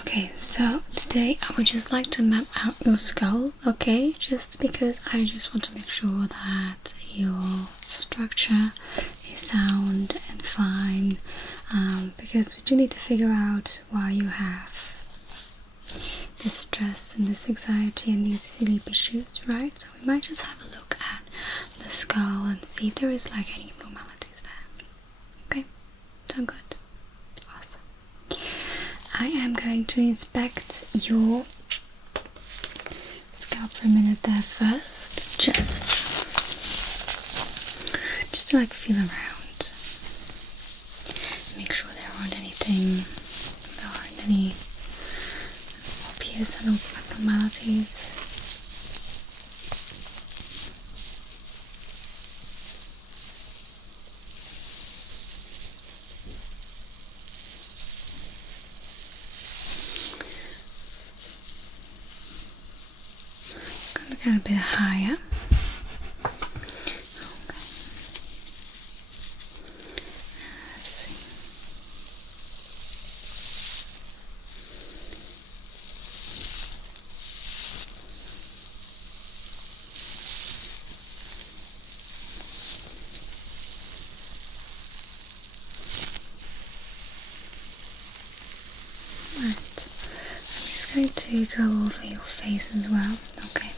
Okay, so today I would just like to map out your skull, okay? Just because I just want to make sure that your structure is sound and fine, because we do need to figure out why you have this stress and this anxiety and these sleep issues, right? So we might just have a look at the skull and see if there is like any abnormalities there. Okay, sound good? Awesome. I am going to inspect your scalp for a minute there first, just to like feel around, make sure there aren't any obvious abnormalities. Get a bit higher. Let's see. Right. I'm just going to go over your face as well. Okay.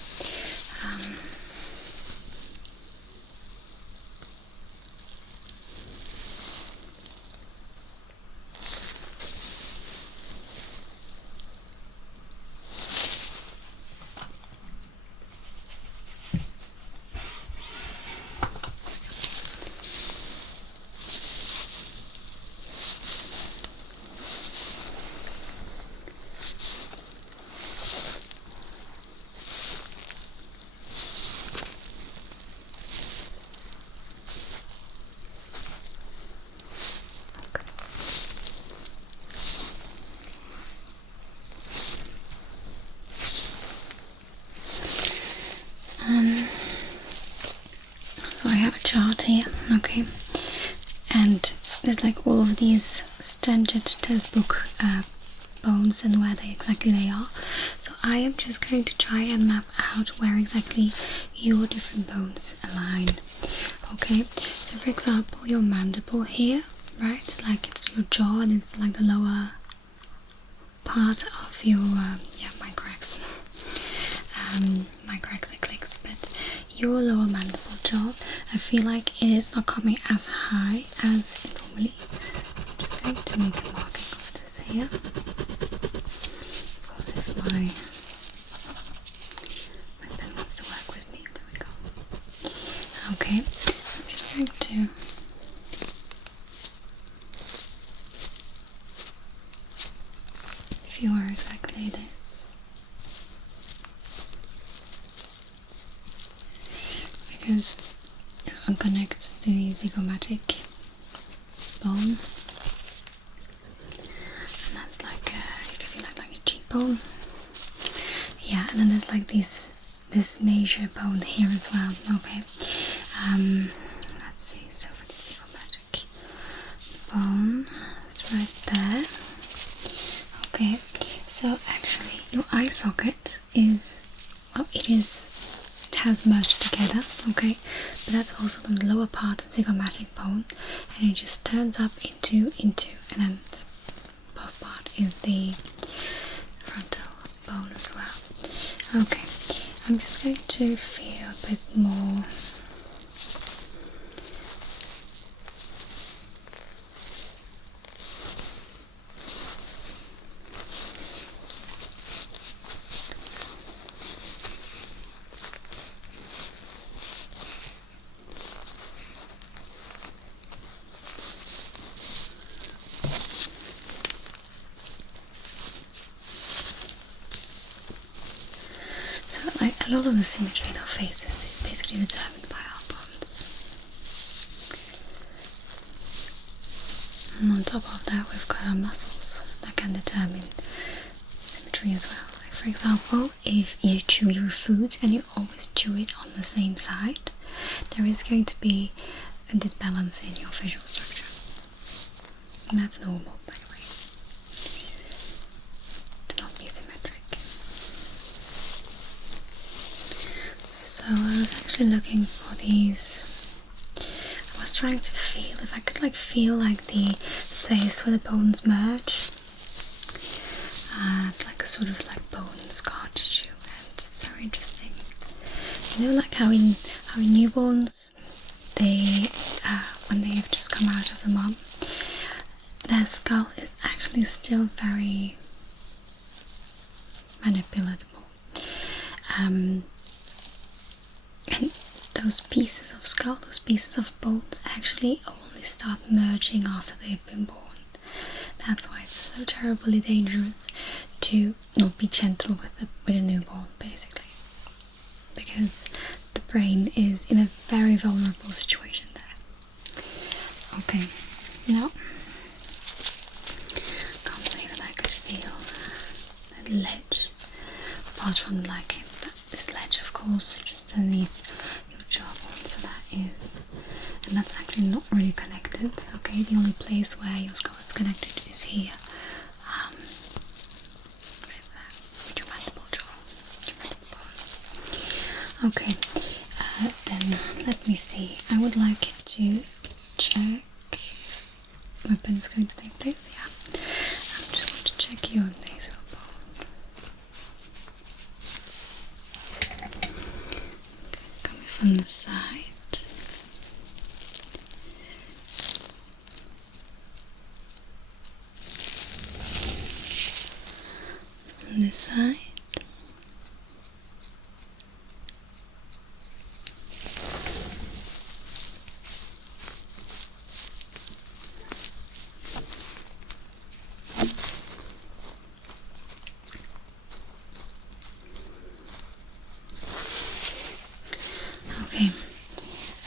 So I have a chart here, okay, and there's like all of these standard textbook bones and where exactly they are. So I am just going to try and map out where exactly your different bones align. Okay, so for example, your mandible here, right? It's like it's your jaw and it's like the lower part of your microaxial clicks, but your lower mandible jaw, I feel like it is not coming as high as it normally. I'm just going to make a marking of this here. Of course, if my pen wants to work with me, there we go. Okay, I'm just going to feel where exactly it is. Because this one connects to the zygomatic bone, and that's like you can feel like a cheekbone. Yeah, and then there's like this major bone here as well. Okay, let's see. So for the zygomatic bone, it's right there. Okay, so actually your eye socket is, well, it has merged together, okay, but that's also the lower part of the zygomatic bone, and it just turns up into, and then the above part is the frontal bone as well. Okay, I'm just going to feel a bit more. a lot of the symmetry in our faces is basically determined by our bones. And on top of that, we've got our muscles that can determine symmetry as well. Like for example, if you chew your food and you always chew it on the same side, there is going to be a disbalance in your facial structure. And that's normal, by the way. To not be symmetric. So I was actually looking for these. I was trying to feel if I could feel like the place where the bones merge. It's like a sort of bone scar tissue, and it's very interesting. You know, like how in newborns, they when they have just come out of the mom, their skull is actually still very manipulatable. And those pieces of skull, those pieces of bones actually only start merging after they've been born. That's why it's so terribly dangerous to not be gentle with a newborn, basically. Because the brain is in a very vulnerable situation there. Okay, now, can't say that I could feel that ledge, apart from this ledge, of course, just underneath your jawbone, so that is, and that's actually not really connected, okay, the only place where your skull is connected is here, with your mandible jaw, your mandible bone. Okay, then let me see, I would like to check, my pen is going to take place, yeah, I'm just going to check your nasal bone. Coming from the side. From this side.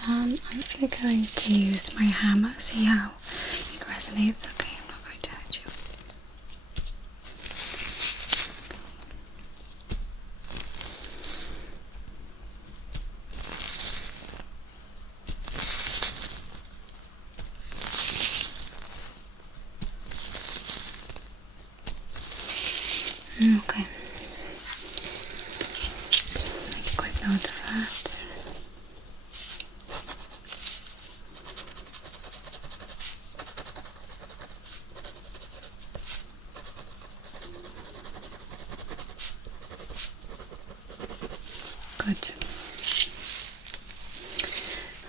I'm actually going to use my hammer, see how it resonates. Okay, I'm not going to hurt you. Okay. Just make a quick note of that. Good.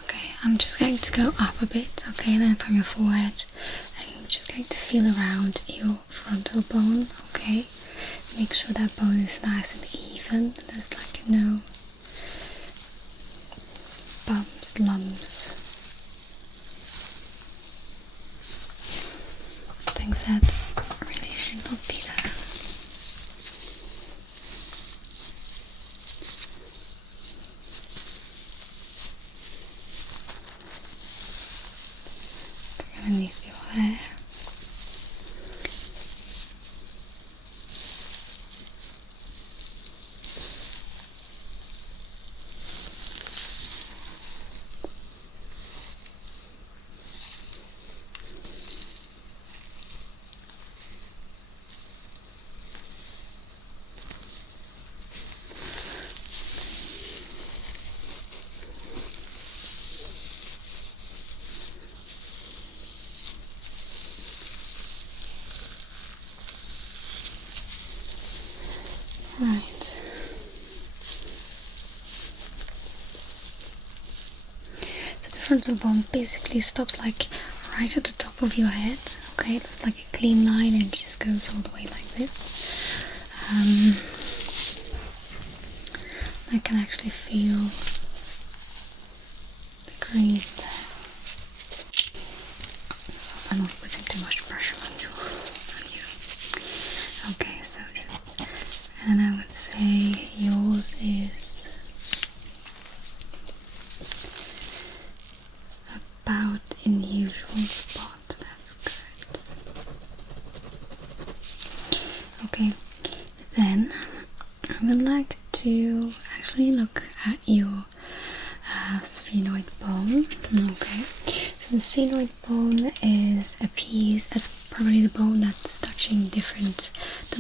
Okay, I'm just going to go up a bit, okay, then from your forehead, and I'm just going to feel around your frontal bone, okay? Make sure that bone is nice and even, there's no bumps, lumps, things that really should not be there. Underneath your hair. Right. So the frontal bone basically stops right at the top of your head. Okay, it's like a clean line and it just goes all the way like this. I can actually feel the crease there. So I'm not putting too much pressure on you. Okay, so just, and I would say yours is Then I would like to actually look at your sphenoid bone. Okay, so the sphenoid bone is a piece, it's probably the bone that's touching the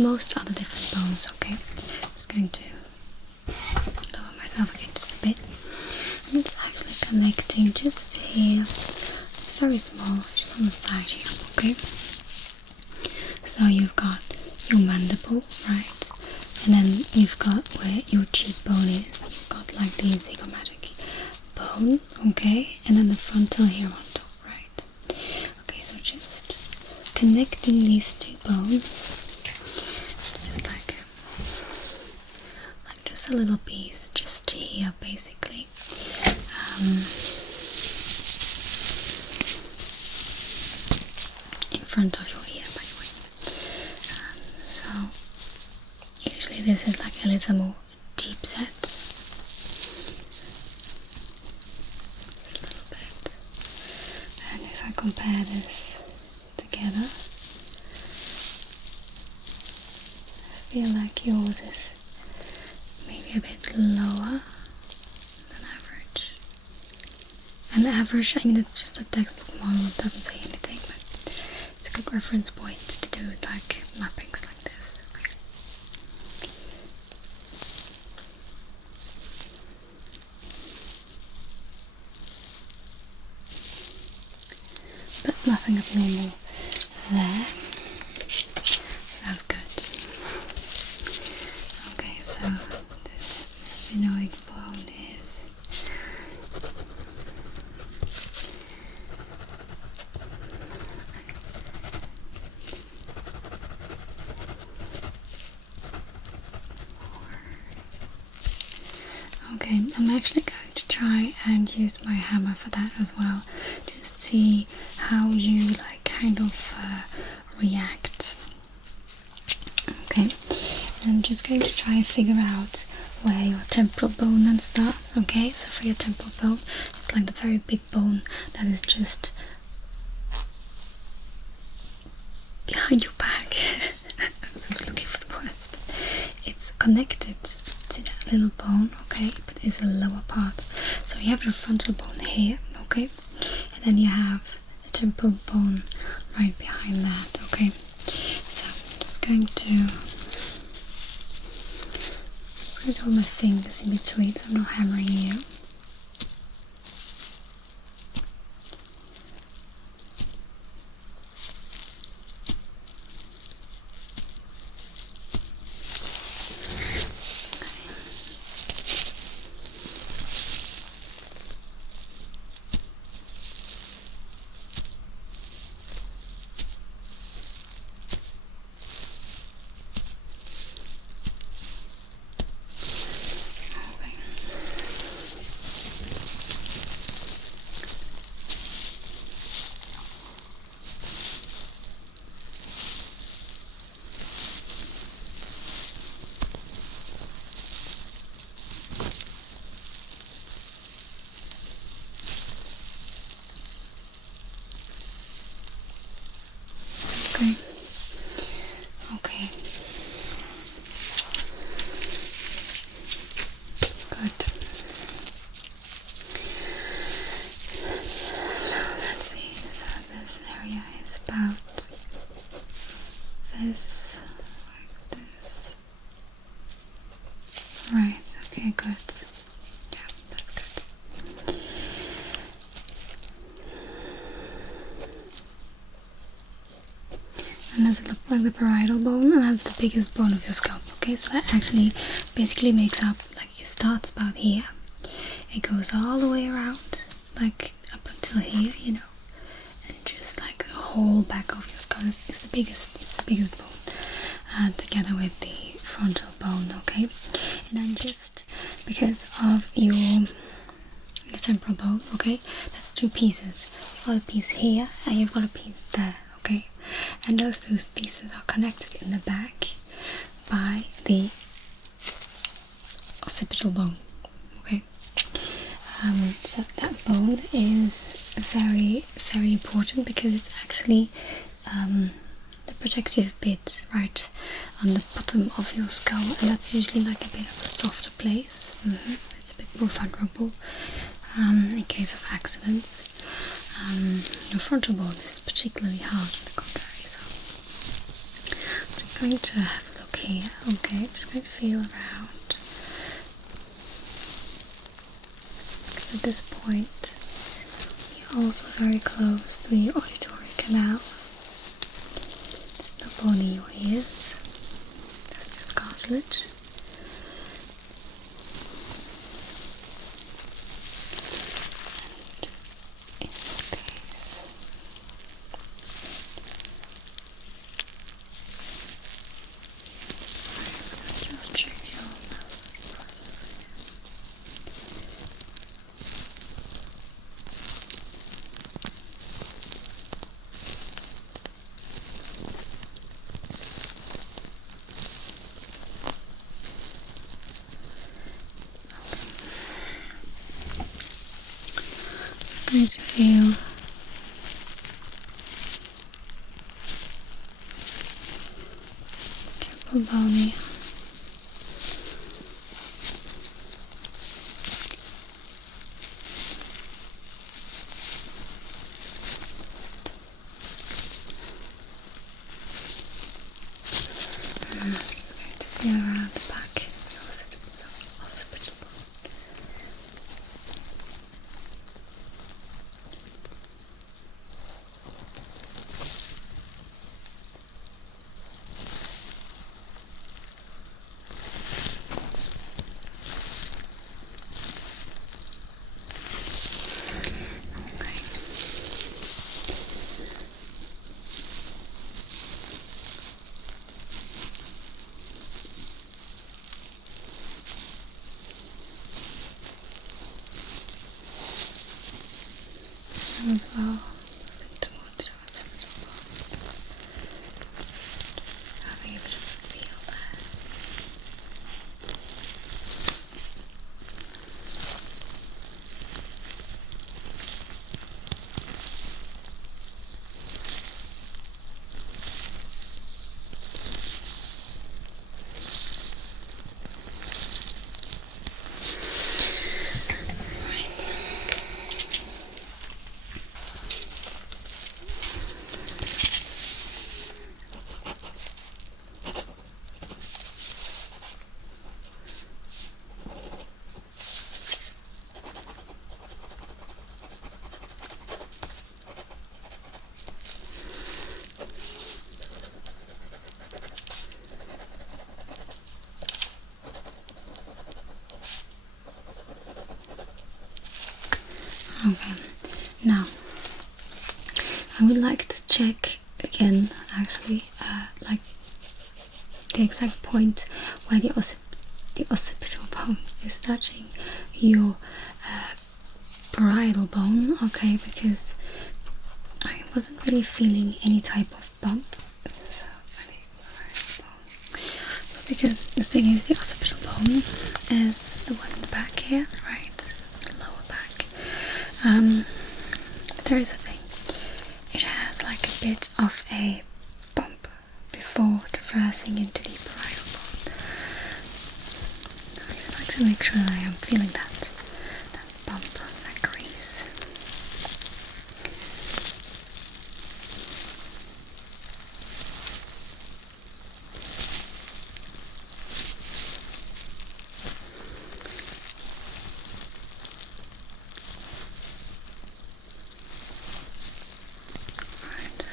most other different bones. Okay, I'm just going to lower myself again just a bit. And it's actually connecting just here. It's very small, just on the side here. Okay, so you've got your mandible, right? And then you've got where your cheekbone is. You've got like the zygomatic bone, okay? And then the frontal here on top, right? Okay, so just connecting these two bones, just like just a little piece, just here, basically. In front of your ear, by the way. So usually this is like a little more deep set. Just a little bit. And if I compare this together, I feel like yours is maybe a bit lower than average. And the average, I mean, it's just a textbook model, it doesn't say anything, but it's a good reference point to do like mappings like this. Okay. But nothing abnormal there. So that's good. Okay, so this sphenoid bone is okay. I'm actually going to try and use my hammer for that as well. Just see how you like kind of react. Okay, and I'm just going to try and figure out where your temporal bone then starts. Okay, so for your temporal bone, it's like the very big bone that is just behind your back. I'm sort of looking for the words, but it's connected to that little bone, okay, but it's the lower part. So you have your frontal bone here, okay, and then you have the temporal bone right behind that, okay. So I'm just going to hold my fingers in between so I'm not hammering you. Okay. Okay. Good. So let's see. So this area is about this, like this. Right. Okay. Good. Yeah, that's good. And that's like the parietal bone, and that's the biggest bone of your scalp. Okay, so that actually basically makes up, like, it starts about here, it goes all the way around, like up until here, you know, and just like the whole back of your skull is the biggest. It's the biggest bone, together with the frontal bone. Okay, and then just because of your temporal bone, okay, that's two pieces. You've got a piece here and you've got a piece there. Okay, and those two pieces are connected in the back by the occipital bone. Okay, so that bone is very, very important because it's actually the protective bit right on the bottom of your skull, and that's usually like a bit of a softer place. It's a bit more vulnerable in case of accidents. Your frontal bone is particularly hard on the contrary, so I'm just going to have a look here. Okay, I'm just going to feel around. At this point, you're also very close to your auditory canal. There's no bone in your ears, that's just cartilage. And in this case, I'm just check your nasal process here. Going to feel temporal bone here. I'm just going to feel around the back of the occipital bone. As well, moving towards your occipital bone. Just having a bit of a feel there. Okay, now I would like to check again, actually, like the exact point where the occipital bone is touching your parietal bone. Okay, because I wasn't really feeling any type of bump. So, because the thing is, the occipital bone is the one in the back here, right? The lower back. There is a thing. It has like a bit of a bump before traversing into the parietal bone. I just like to make sure that I am feeling that bump, that crease.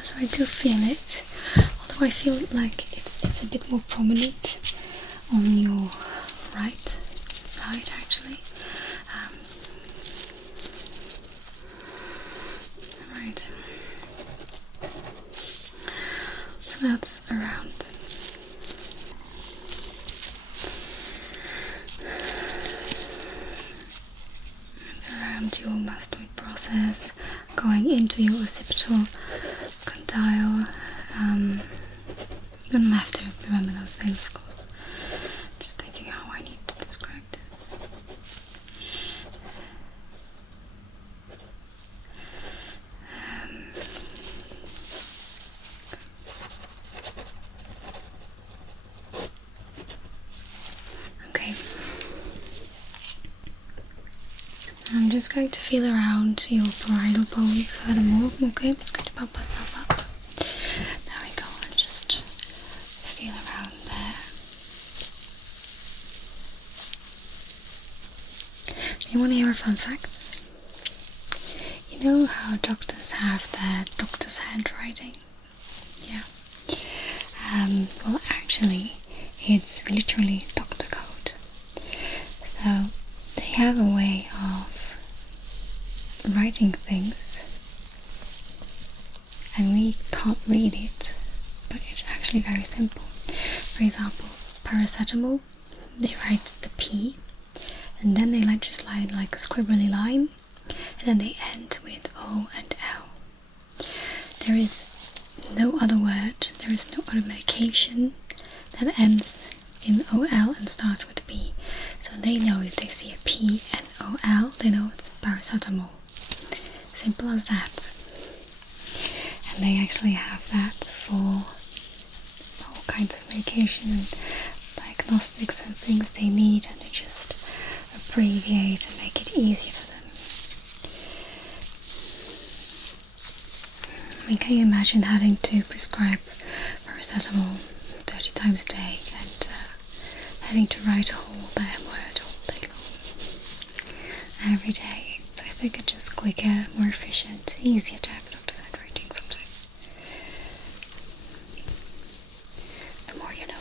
So I do feel it, although I feel like it's a bit more prominent on your right side, actually. Right. So that's around. It's around your mastoid process, going into your occipital condyle. You don't have to remember those things, of course. Just thinking how I need to describe this. just going to feel around your parietal bone furthermore. Okay, I'm just going to pump myself up. There we go, and just feel around there. You want to hear a fun fact? You know how doctors have their doctor's handwriting? Yeah. Well, actually, it's literally doctor code. So they have a way of writing things, and we can't read it, but it's actually very simple. For example, paracetamol, they write the P, and then they just line like a squibbly line, and then they end with O and L. There is no other word, there is no other medication that ends in OL and starts with B. So they know if they see a P and OL, they know it's paracetamol. Simple as that. And they actually have that for all kinds of medication and diagnostics and things they need, and they just abbreviate and make it easier for them. I mean, can you imagine having to prescribe paracetamol 30 times a day and having to write a whole damn word all day long every day? So I think it's just quicker, more efficient, easier to have a doctor's handwriting sometimes. The more you know.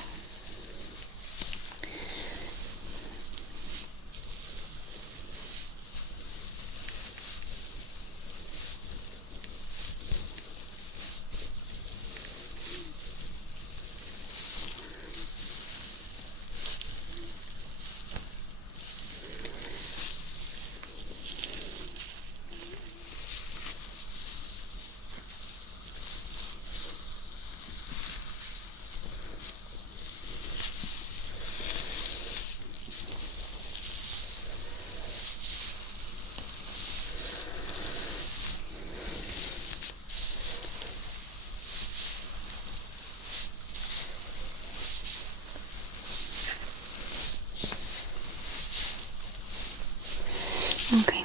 Okay,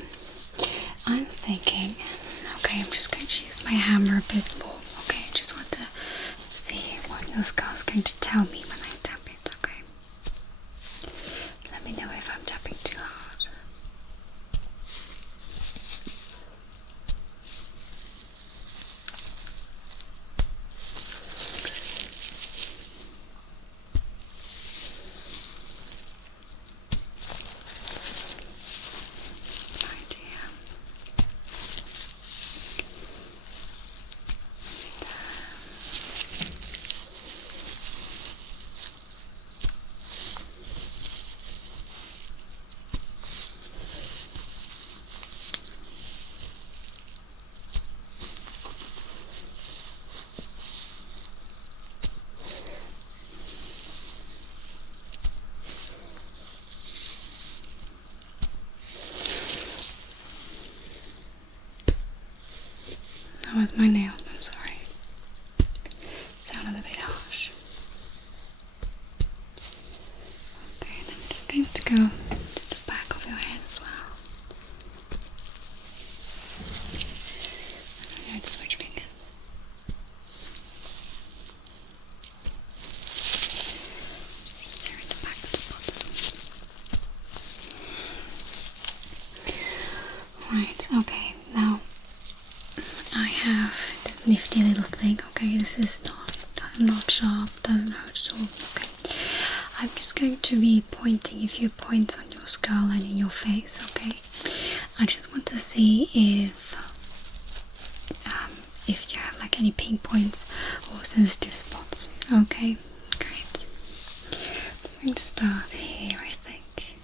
I'm thinking, I'm just going to use my hammer a bit more. Okay, I just want to see what your skull is going to tell me when I tap it, okay? Let me know if I'm tapping too hard. That was my nail, I'm sorry. Sounded a bit harsh. Okay, and I'm just going to go to the back of your head as well. I'm going to switch fingers. Just there in the back to bottom. Right, okay, now I have this nifty little thing, okay, this is not sharp, doesn't hurt at all, okay. I'm just going to be pointing a few points on your skull and in your face, okay. I just want to see if you have like any pink points or sensitive spots, okay, great. I'm just going to start here, I think.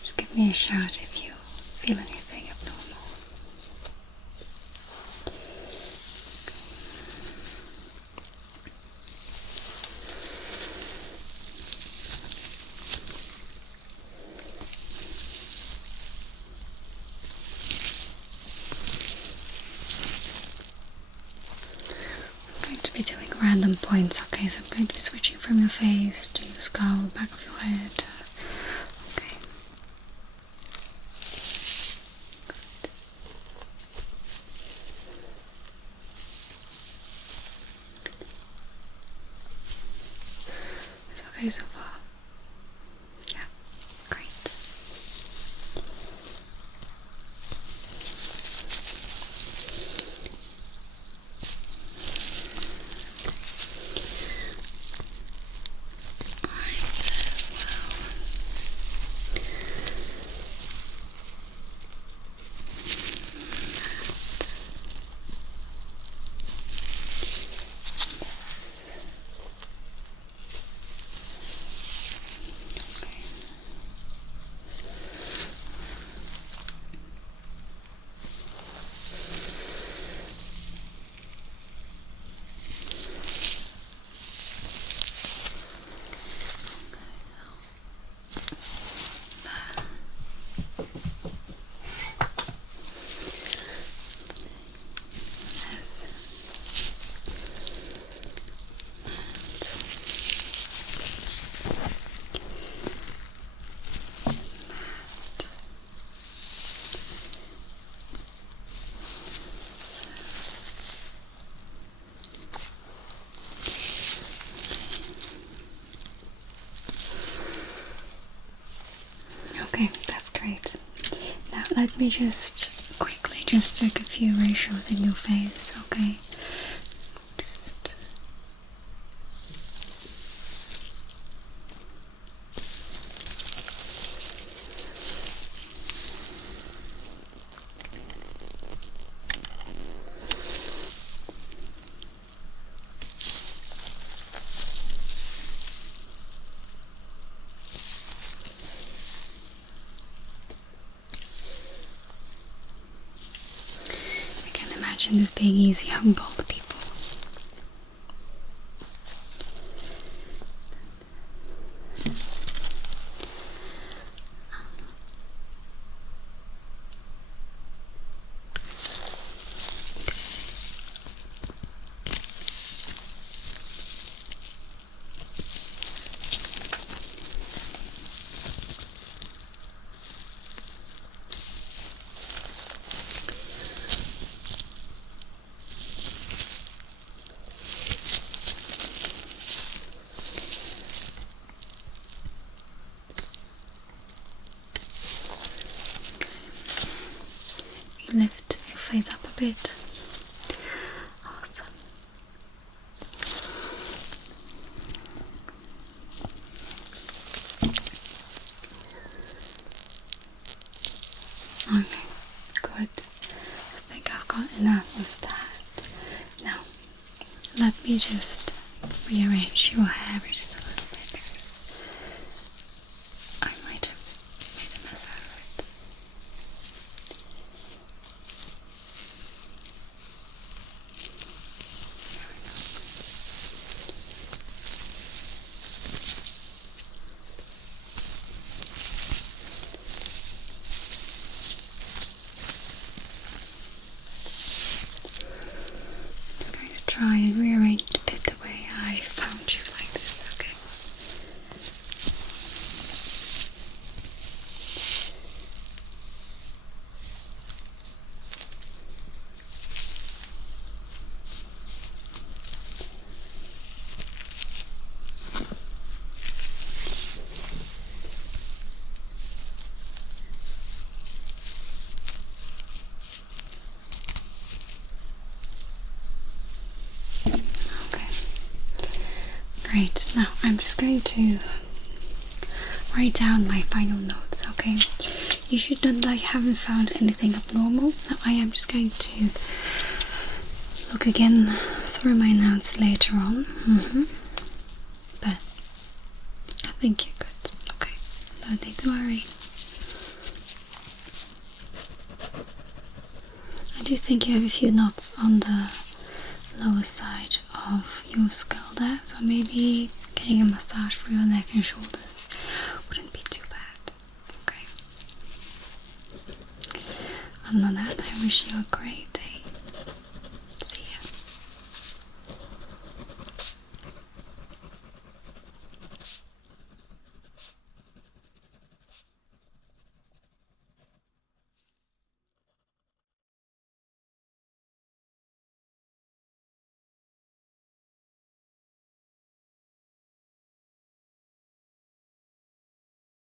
Just give me a shout if you feel anything abnormal. I'm going to be doing random points, okay, so I'm going to be switching from your face to your skull, back of your head. Okay. okay so far? Yeah, great. Okay, that's great. Now let me just quickly just check a few ratios in your face, okay? Just I can imagine this being easy on both people. Lift your face up a bit. Awesome. Okay, good. I think I've got enough of that. Now, let me just rearrange your hair just a little bit because I might have made a mess out of it. Try and rearrange a bit the way I found you, like this, okay? Great, now I'm just going to write down my final notes, okay? You should not like haven't found anything abnormal. Now I am just going to look again through my notes later on. But I think you're good, okay? No need to worry. I do think you have a few knots on the lower side of your skull there, so maybe getting a massage for your neck and shoulders wouldn't be too bad, okay? Other than that, I wish you a great